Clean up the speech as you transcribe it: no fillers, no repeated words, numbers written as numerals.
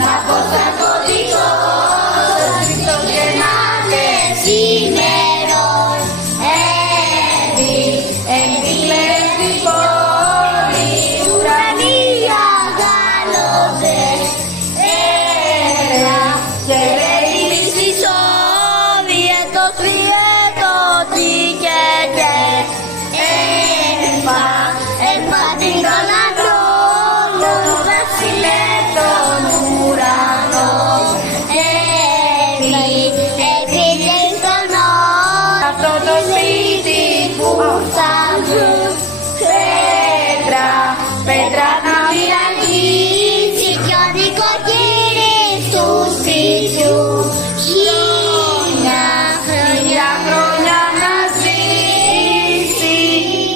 να πω σαν κωδικό, στο γεννάτε σήμερον, έμπλεκ την πόλη, ουρανοί αγάλωτες, και λέει στη Σόβιετος φιέτο τίκεται, εμφα την αναγνώλων, βασιλέτων ουρανών, επιλέγει στον νόμο, αυτό το σπίτι που θα ζουν, πέτρα να μοιραγεί.